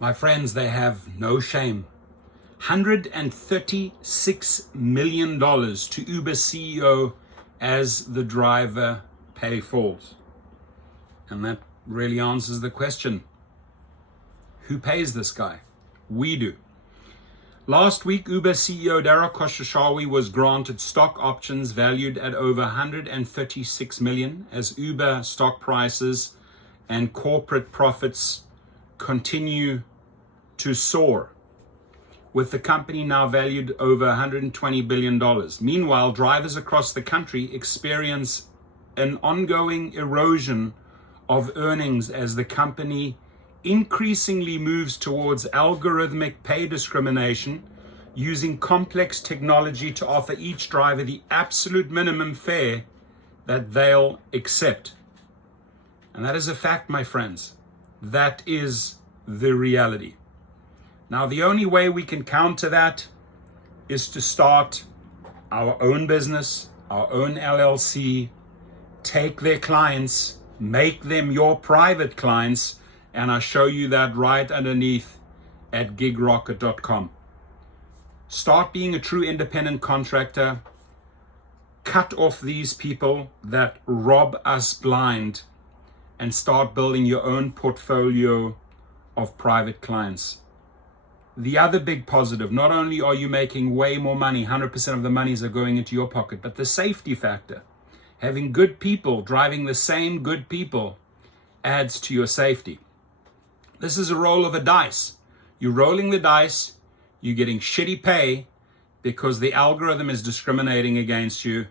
My friends, they have no shame. $136 million to Uber CEO as the driver pay falls. And that really answers the question. Who pays this guy? We do. Last week, Uber CEO Dara Khosrowshahi was granted stock options valued at over $136 million as Uber stock prices and corporate profits continue to soar, with the company now valued over $120 billion. Meanwhile, drivers across the country experience an ongoing erosion of earnings as the company increasingly moves towards algorithmic pay discrimination, using complex technology to offer each driver the absolute minimum fare that they'll accept. And that is a fact, my friends. That is the reality. Now, the only way we can counter that is to start our own business, our own LLC, take their clients, make them your private clients, and I'll show you that right underneath at gigrocket.com. Start being a true independent contractor. Cut off these people that rob us blind and start building your own portfolio of private clients. The other big positive, not only are you making way more money, 100% of the monies are going into your pocket, but the safety factor. Having good people driving the same good people adds to your safety. This is a roll of a dice. You're rolling the dice, you're getting shitty pay because the algorithm is discriminating against you,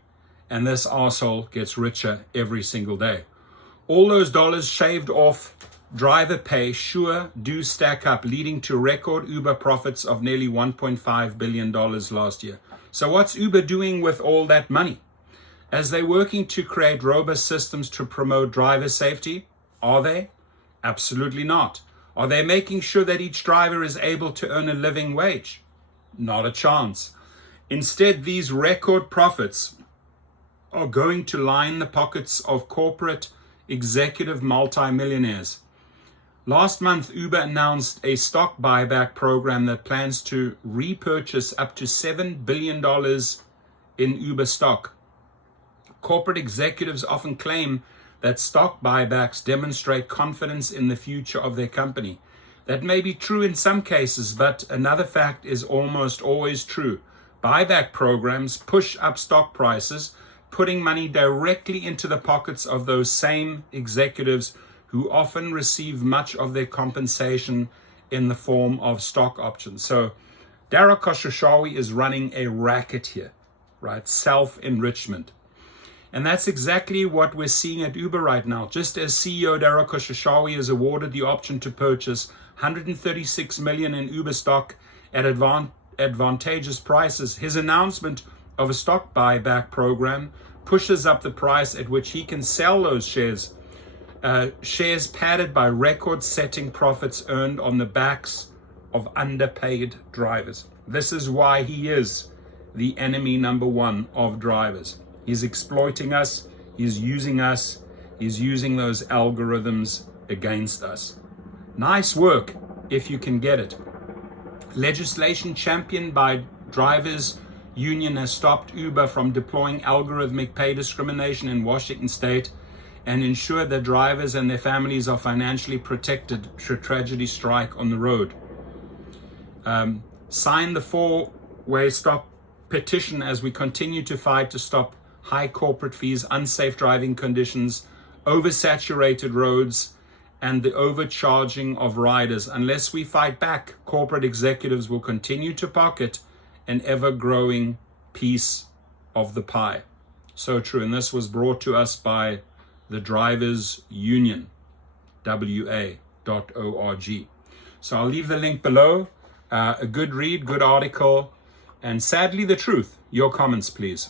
and this arsehole gets richer every single day. All those dollars shaved off driver pay sure do stack up, leading to record Uber profits of nearly $1.5 billion last year. So what's Uber doing with all that money? As they're working to create robust systems to promote driver safety, are they? Absolutely not. Are they making sure that each driver is able to earn a living wage? Not a chance. Instead, these record profits are going to line the pockets of corporate executive multimillionaires. Last month, Uber announced a stock buyback program that plans to repurchase up to $7 billion in Uber stock. Corporate executives often claim that stock buybacks demonstrate confidence in the future of their company. That may be true in some cases, but another fact is almost always true. Buyback programs push up stock prices, putting money directly into the pockets of those same executives who often receive much of their compensation in the form of stock options. So Dara Khosrowshahi is running a racket here, right? Self-enrichment. And that's exactly what we're seeing at Uber right now. Just as CEO Dara Khosrowshahi is awarded the option to purchase $136 million in Uber stock at advantageous prices, his announcement of a stock buyback program pushes up the price at which he can sell those shares. Shares padded by record-setting profits earned on the backs of underpaid drivers. This is why he is the enemy number one of drivers. He's exploiting us, he's using those algorithms against us. Nice work if you can get it. Legislation championed by drivers' union has stopped Uber from deploying algorithmic pay discrimination in Washington state and ensured that drivers and their families are financially protected should tragedy strike on the road. Sign the 4-way stop petition as we continue to fight to stop high corporate fees, unsafe driving conditions, oversaturated roads, and the overcharging of riders. Unless we fight back, corporate executives will continue to pocket an ever-growing piece of the pie. So true. And this was brought to us by the Drivers Union, WA.org. So I'll leave the link below. A good read, good article, and sadly the truth. Your comments, please.